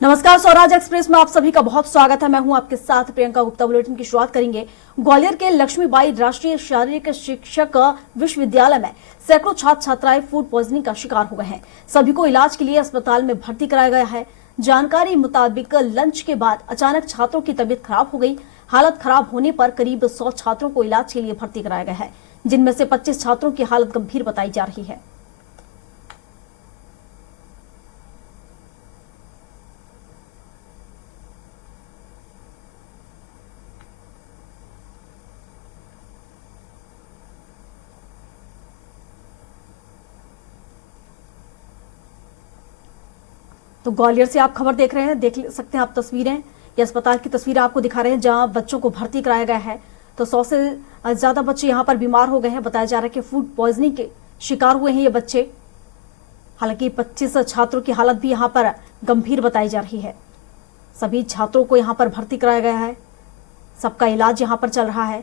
नमस्कार, स्वराज एक्सप्रेस में आप सभी का बहुत स्वागत है। मैं हूं आपके साथ प्रियंका गुप्ता। बुलेटिन की शुरुआत करेंगे। ग्वालियर के लक्ष्मीबाई राष्ट्रीय शारीरिक शिक्षक विश्वविद्यालय में सैकड़ों छात्र छात्राएं फूड पॉइजनिंग का शिकार हो गए हैं। सभी को इलाज के लिए अस्पताल में भर्ती कराया गया है। जानकारी मुताबिक लंच के बाद अचानक छात्रों की तबीयत खराब हो गई। हालत खराब होने पर करीब 100 छात्रों को इलाज के लिए भर्ती कराया गया है, जिनमें से 25 छात्रों की हालत गंभीर बताई जा रही है। तो ग्वालियर से आप खबर देख रहे हैं, देख सकते हैं आप तस्वीरें। ये अस्पताल की तस्वीरें आपको दिखा रहे हैं जहां बच्चों को भर्ती कराया गया है। तो 100 से ज्यादा बच्चे यहां पर बीमार हो गए हैं। बताया जा रहा है कि फूड पॉइजनिंग के शिकार हुए हैं ये बच्चे। हालांकि 25 छात्रों की हालत भी यहां पर गंभीर बताई जा रही है। सभी छात्रों को यहां पर भर्ती कराया गया है, सबका इलाज यहां पर चल रहा है।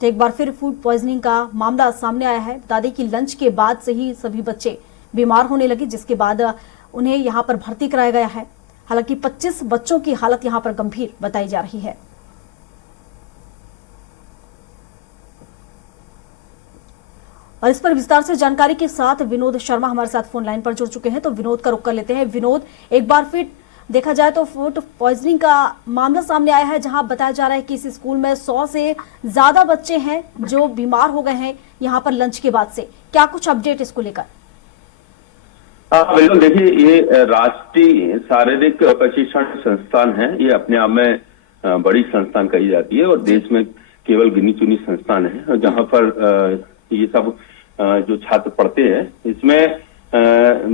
तो एक बार फिर फूड पॉइजनिंग का मामला सामने आया है। बता दें कि लंच के बाद से ही सभी बच्चे बीमार होने लगे, जिसके बाद उन्हें यहां पर भर्ती कराया गया है। हालांकि 25 बच्चों की हालत यहां पर गंभीर बताई जा रही है। और इस पर विस्तार से जानकारी के साथ विनोद शर्मा हमारे साथ फोन लाइन पर जुड़ चुके हैं। तो विनोद का रुख कर लेते हैं। विनोद, एक बार फिर देखा जाए तो फूड पॉइजनिंग का मामला सामने आया है, जहां बताया जा रहा है कि इस स्कूल में 100 से ज्यादा बच्चे हैं जो बीमार हो गए हैं यहां पर लंच के बाद से। क्या कुछ अपडेट इसको लेकर? बिल्कुल, देखिए, ये राष्ट्रीय शारीरिक प्रशिक्षण संस्थान है। ये अपने आप में बड़ी संस्थान कही जाती है और देश में केवल गिनी चुनी संस्थान है जहां पर ये सब जो छात्र पढ़ते हैं। इसमें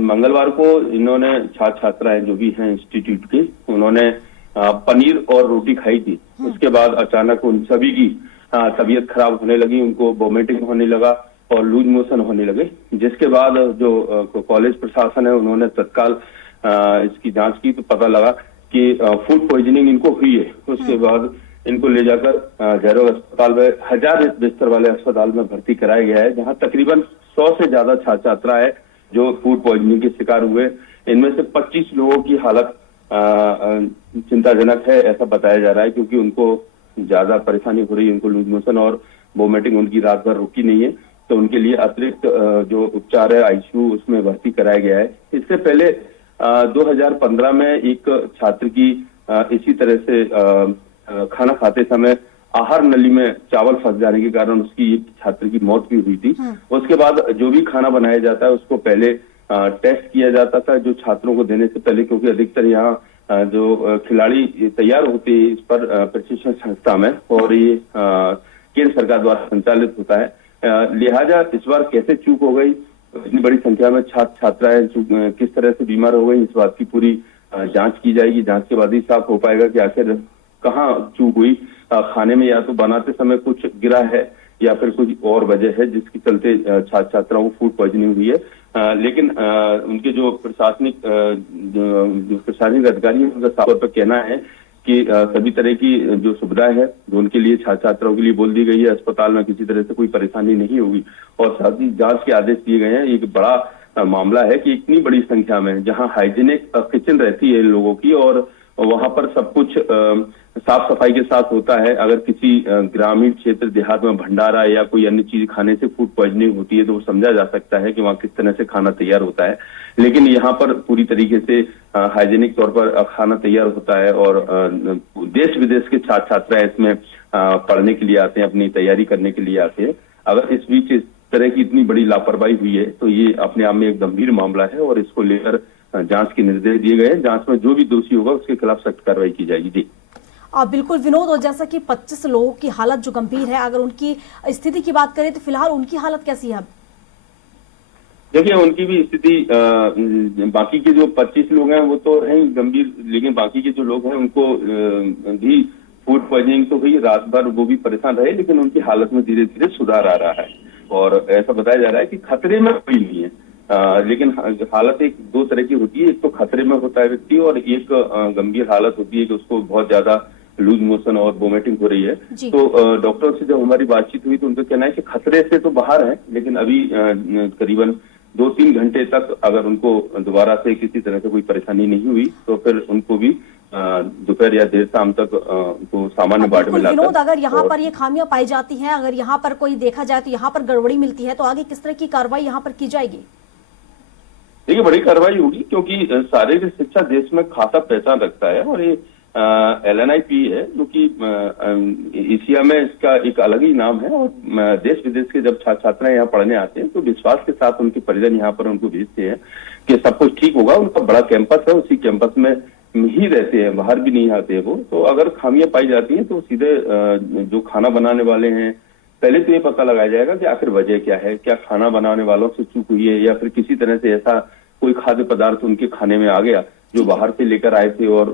मंगलवार को इन्होंने छात्र छात्राएं जो भी हैं इंस्टीट्यूट के, उन्होंने पनीर और रोटी खाई थी। उसके बाद अचानक उन सभी की तबीयत खराब होने लगी, उनको वोमिटिंग होने लगा और लूज मोशन होने लगे। जिसके बाद जो कॉलेज प्रशासन है उन्होंने तत्काल इसकी जांच की तो पता लगा कि फूड पॉइजनिंग इनको हुई है। उसके बाद इनको ले जाकर जयरोग अस्पताल में 1000 बिस्तर वाले अस्पताल में भर्ती कराया गया है, जहां तकरीबन 100 से ज्यादा छात्र छात्राएं जो फूड पॉइजनिंग के शिकार हुए। इनमें से 25 लोगों की हालत चिंताजनक है, ऐसा बताया जा रहा है, क्योंकि उनको ज्यादा परेशानी हो रही है। उनको लूज मोशन और वोमिटिंग उनकी रात भर रुकी नहीं है, तो उनके लिए अतिरिक्त जो उपचार है आईसीयू, उसमें भर्ती कराया गया है। इससे पहले 2015 में एक छात्र की इसी तरह से खाना खाते समय आहार नली में चावल फंस जाने के कारण उसकी एक छात्र की मौत भी हुई थी। उसके बाद जो भी खाना बनाया जाता है उसको पहले टेस्ट किया जाता था जो छात्रों को देने से पहले, क्योंकि अधिकतर यहाँ जो खिलाड़ी तैयार होते हैं इस पर प्रशिक्षण संस्था में, और ये केंद्र सरकार द्वारा संचालित होता है। लिहाजा इस बार कैसे चूक हो गई, इतनी बड़ी संख्या में छात्र छात्राएं किस तरह से बीमार हो गई, इस बात की पूरी जांच की जाएगी। जांच के बाद ही साफ हो पाएगा कि आखिर कहाँ चूक हुई। खाने में या तो बनाते समय कुछ गिरा है या फिर कुछ और वजह है जिसके चलते छात्र छात्राओं को फूड पॉइजनिंग हुई है। लेकिन उनके जो प्रशासनिक अधिकारी हैं उनका साफ तौर पर कहना है कि सभी तरह की जो सुविधाएं है जो उनके लिए छात्र छात्राओं के लिए बोल दी गई है। अस्पताल में किसी तरह से कोई परेशानी नहीं होगी और साथ ही जांच के आदेश दिए गए हैं। एक बड़ा मामला है कि इतनी बड़ी संख्या में जहां हाइजीनिक किचन रहती है लोगों की और वहां पर सब कुछ साफ सफाई के साथ होता है। अगर किसी ग्रामीण क्षेत्र देहात में भंडारा या कोई अन्य चीज खाने से फूड पॉइजनिंग होती है तो वो समझा जा सकता है कि वहाँ किस तरह से खाना तैयार होता है। लेकिन यहाँ पर पूरी तरीके से हाइजीनिक तौर पर खाना तैयार होता है और देश विदेश के छात्र छात्राएं इसमें पढ़ने के लिए आते हैं, अपनी तैयारी करने के लिए आते हैं। अगर इस बीच इस तरह की इतनी बड़ी लापरवाही हुई है तो ये अपने आप में एक गंभीर मामला है और इसको लेकर जांच के निर्देश दिए गए हैं। जांच में जो भी दोषी होगा उसके खिलाफ सख्त कार्रवाई की जाएगी। जी बिल्कुल विनोद, और जैसा कि 25 लोगों की हालत जो गंभीर है, अगर उनकी स्थिति की बात करें तो फिलहाल उनकी हालत कैसी है? देखिए, उनकी भी स्थिति बाकी के जो 25 लोग हैं वो तो हैं गंभीर, लेकिन बाकी के जो लोग हैं उनको भी फूड पॉइजनिंग तो हुई, रात भर वो भी परेशान रहे, लेकिन उनकी हालत में धीरे धीरे सुधार आ रहा है और ऐसा बताया जा रहा है कि खतरे में कोई नहीं है। लेकिन हालत एक दो तरह की होती है, एक तो खतरे में होता है व्यक्ति और एक गंभीर हालत होती है कि उसको बहुत ज्यादा लूज मोशन और वोमिटिंग हो रही है। तो डॉक्टर से जब हमारी बातचीत हुई तो उनका कहना है कि खतरे से तो बाहर है, लेकिन अभी करीबन 2-3 घंटे तक अगर उनको दोबारा से किसी तरह से कोई परेशानी नहीं हुई तो फिर उनको भी दोपहर या देर शाम तक उनको सामान्य वार्ड में बिल्कुल लाकर विनोद, अगर यहाँ और पर ये खामियां पाई जाती हैं, अगर यहाँ पर कोई देखा जाए तो यहाँ पर गड़बड़ी मिलती है, तो आगे किस तरह की कार्रवाई यहाँ पर की जाएगी? देखिए बड़ी कार्रवाई होगी, क्योंकि शारीरिक शिक्षा देश में खासा पहचान रखता है और ये LNIP है जो कि एशिया में इसका एक अलग ही नाम है। और देश विदेश के जब छात्र छात्राएं यहाँ पढ़ने आते हैं तो विश्वास के साथ उनके परिजन यहाँ पर उनको भेजते हैं कि सब कुछ ठीक होगा। उनका बड़ा कैंपस है, उसी कैंपस में ही रहते हैं, बाहर भी नहीं आते वो। तो अगर खामियां पाई जाती हैं तो सीधे जो खाना बनाने वाले हैं, पहले तो ये पता लगाया जाएगा कि आखिर वजह क्या है, क्या खाना बनाने वालों से चूक हुई है या फिर किसी तरह से ऐसा कोई खाद्य पदार्थ उनके खाने में आ गया जो बाहर से लेकर आए थे और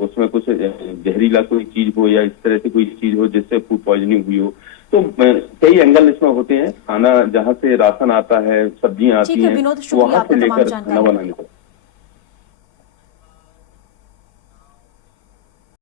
उसमें कुछ जहरीला कोई चीज हो या इस तरह से कोई चीज हो जिससे फूड पॉइजनिंग हुई हो। तो कई एंगल इसमें होते हैं। खाना जहाँ से राशन आता है, सब्जियां आती हैं, विनोद, शुक्रिया वहां से आपका तमाम लेकर जानकारी खाना बनाने तक।